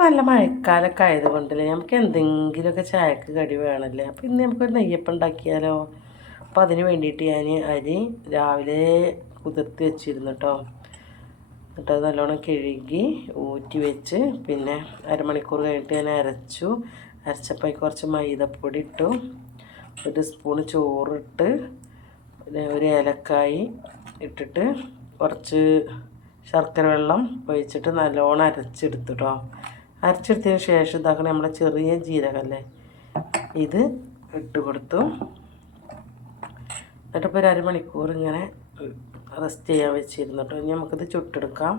ഇപ്പം നല്ല മഴക്കാലമൊക്കെ ആയതുകൊണ്ടല്ലേ നമുക്ക് എന്തെങ്കിലുമൊക്കെ ചായക്ക് കടി വേണമല്ലേ? അപ്പം ഇന്ന് നമുക്കൊരു നെയ്യപ്പം ഉണ്ടാക്കിയാലോ? അപ്പോൾ അതിന് വേണ്ടിയിട്ട് ഞാൻ അരി രാവിലെ കുതിർത്ത് വെച്ചിരുന്നു കേട്ടോ എന്നിട്ട് അത് നല്ലോണം കഴുകി ഊറ്റി വെച്ച് പിന്നെ അരമണിക്കൂർ കഴിഞ്ഞിട്ട് ഞാൻ അരച്ചു. അരച്ചപ്പോൾ കുറച്ച് മൈദപ്പൊടി ഇട്ടു. ഒരു സ്പൂണ് ചോറിട്ട് പിന്നെ ഒരു ഏലക്കായി ഇട്ടിട്ട് കുറച്ച് ശർക്കര വെള്ളം ഒഴിച്ചിട്ട് നല്ലോണം അരച്ചെടുത്തു കേട്ടോ അരച്ചെടുത്തതിന് ശേഷം ഇതാക്കണ നമ്മളെ ചെറിയ ജീരകല്ലേ? ഇത് ഇട്ട് കൊടുത്തു. എന്നിട്ടിപ്പോൾ ഒരു അരമണിക്കൂർ ഇങ്ങനെ റെസ്റ്റ് ചെയ്യാൻ വെച്ചിരുന്നു കേട്ടോ. ഇനി നമുക്കിത് ചുട്ടെടുക്കാം.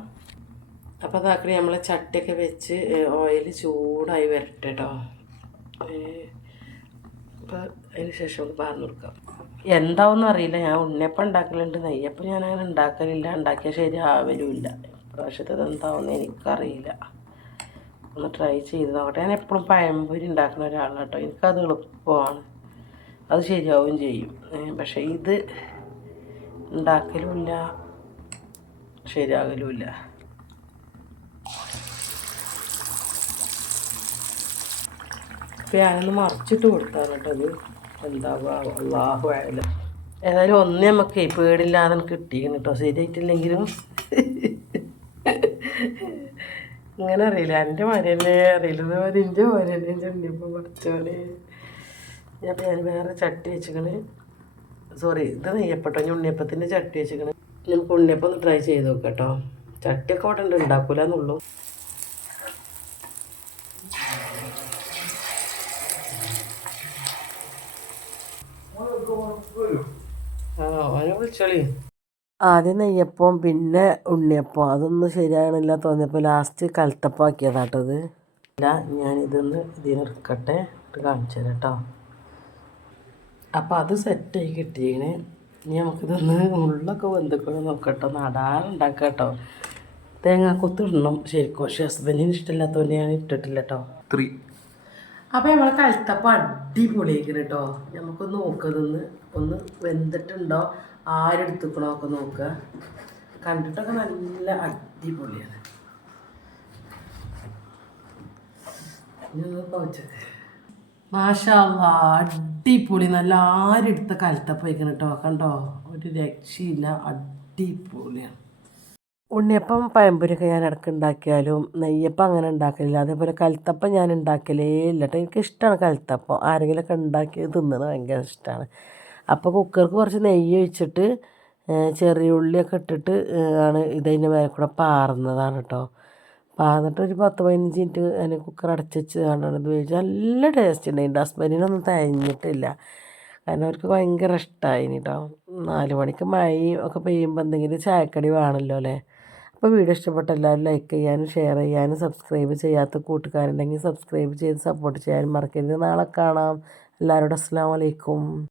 അപ്പോൾ അതാക്കണേ നമ്മൾ ചട്ടിയൊക്കെ വെച്ച് ഓയിൽ ചൂടായി വരട്ടെ കേട്ടോ. അപ്പോൾ അതിന് ശേഷം നമുക്ക് പറഞ്ഞു കൊടുക്കാം. എന്താവെന്ന് അറിയില്ല. ഞാൻ ഉണ്ണിയപ്പം ഉണ്ടാക്കലുണ്ട് നെയ്യപ്പം ഞാൻ അങ്ങനെ ഉണ്ടാക്കലില്ല. ഉണ്ടാക്കിയാൽ ശരിയാവലുമില്ല. ഇപ്രാവശ്യത്തെ എന്താവുമെന്ന് എനിക്കറിയില്ല. ഒന്ന് ട്രൈ ചെയ്ത് നോക്കട്ടെ ഞാൻ എപ്പോഴും പഴംപൊരി ഉണ്ടാക്കുന്ന ഒരാളാണ് കേട്ടോ എനിക്കത് എളുപ്പമാണ്. അത് ശരിയാവുകയും ചെയ്യും. പക്ഷേ ഇത് ഉണ്ടാക്കലുമില്ല ശരിയാകലുമില്ല. ഞാനൊന്ന് മറിച്ചിട്ട് കൊടുത്താണ് കേട്ടോ അത് എന്താവുക അള്ളാഹു ആയാലും ഏതായാലും ഒന്ന് നമുക്ക് പേടില്ലാതെ കിട്ടിയിരുന്നു കേട്ടോ. ശരിയായിട്ടില്ലെങ്കിലും. ഇങ്ങനെ അറിയില്ല. എന്റെ മരല്ലേ അറിയില്ല എന്റെ മരല്ലേ ചെണ്ണിയപ്പം പഠിച്ചോളെ ഞാൻ ഞാൻ വേറെ ചട്ടി വെച്ചിക്കണ്. സോറി ഇത് നെയ്യപ്പെട്ടോ. ഞാൻ ഉണ്ണിയപ്പത്തിന്റെ ചട്ടി വെച്ചിക്കണ്. നമുക്ക് ഉണ്ണിയപ്പം ഒന്ന് ട്രൈ ചെയ്ത് നോക്കാം കേട്ടോ ചട്ടിയൊക്കെ അവിടെ ഉണ്ട്. ഉണ്ടാക്കൂല ആ അവനെ വിളിച്ചോളി. ആദ്യം നെയ്യപ്പം പിന്നെ ഉണ്ണിയപ്പം. അതൊന്നും ശരിയാകണില്ല തോന്നിയപ്പോൾ ലാസ്റ്റ് കലത്തപ്പാക്കിയതാട്ടത് അല്ല ഞാനിതൊന്ന് ഇതിനെടുക്കട്ടെ ഇട്ട് കാണിച്ചു തരാം കേട്ടോ അപ്പോൾ അത് സെറ്റായി കിട്ടിയേന് ഇനി നമുക്കിതൊന്ന് ഉള്ളൊക്കെ വെന്തൊക്കെ നോക്കട്ടോ. നടാറുണ്ടാക്കാം കേട്ടോ തേങ്ങാക്കൊത്ത് ഇടണം ശരിക്കും. പക്ഷേ ഹസ്ബൻഡിന് ഇഷ്ടമില്ലാത്തതുകൊണ്ട് ഞാൻ ഇട്ടിട്ടില്ല കേട്ടോ ത്രീ അപ്പോൾ നമ്മൾ കൽത്തപ്പം അടിപൊളിയായിരിക്കണം കേട്ടോ നമുക്കൊന്ന് നോക്കതൊന്ന് ഒന്ന് വെന്തിട്ടുണ്ടോ? ആരെടുത്തുക്കണോ ഒക്കെ നോക്കുക. കണ്ടിട്ടൊക്കെ നല്ല അടിപൊളിയാണ്. മാഷാ അടിപൊളി. നല്ല ആരെടുത്ത കലത്തപ്പം വയ്ക്കണം കേട്ടോ കണ്ടോ? ഒരു രക്ഷയില്ല. അടിപൊളിയാണ്. ഉണ്ണിയപ്പം പഴംപൊരിയൊക്കെ ഞാൻ ഇടയ്ക്ക് ഉണ്ടാക്കിയാലും നെയ്യപ്പം അങ്ങനെ ഉണ്ടാക്കലില്ല. അതേപോലെ കലത്തപ്പം ഞാൻ ഉണ്ടാക്കലേ ഇല്ല കേട്ടോ എനിക്കിഷ്ടമാണ് കലത്തപ്പം. ആരെങ്കിലുമൊക്കെ ഉണ്ടാക്കി തിന്നണത് ഭയങ്കര ഇഷ്ടമാണ് അപ്പോൾ കുക്കർക്ക് കുറച്ച് നെയ്യ് ഒഴിച്ചിട്ട് ചെറിയ ഉള്ളിയൊക്കെ ഇട്ടിട്ട് ആണ് ഇതിന്റെ മേലെ കൂടെ പാറുന്നതാണ് കേട്ടോ പാർന്നിട്ട് ഒരു പത്ത് പതിനഞ്ച് മിനിറ്റ് അതിന് കുക്കർ അടച്ച് വെച്ച് കണ്ടാണ് ഇത് വേവിച്ച് നല്ല ടേസ്റ്റ് ഉണ്ട്. എന്റെ ഹസ്ബൻഡിനൊന്നും തഴഞ്ഞിട്ടില്ല. കാരണം അവർക്ക് ഭയങ്കര ഇഷ്ടമായി കേട്ടോ നാല് മണിക്ക് മഴയും ഒക്കെ പെയ്യുമ്പോൾ എന്തെങ്കിലും ചായക്കടി വേണമല്ലോ അല്ലേ? അപ്പോൾ വീഡിയോ ഇഷ്ടപ്പെട്ട എല്ലാവരും ലൈക്ക് ചെയ്യാനും ഷെയർ ചെയ്യാനും സബ്സ്ക്രൈബ് ചെയ്യാത്ത കൂട്ടുകാരുണ്ടെങ്കിൽ സബ്സ്ക്രൈബ് ചെയ്ത് സപ്പോർട്ട് ചെയ്യാനും മറക്കരുത്. നാളെ കാണാം. എല്ലാവരോടും അസ്സാം വലൈക്കും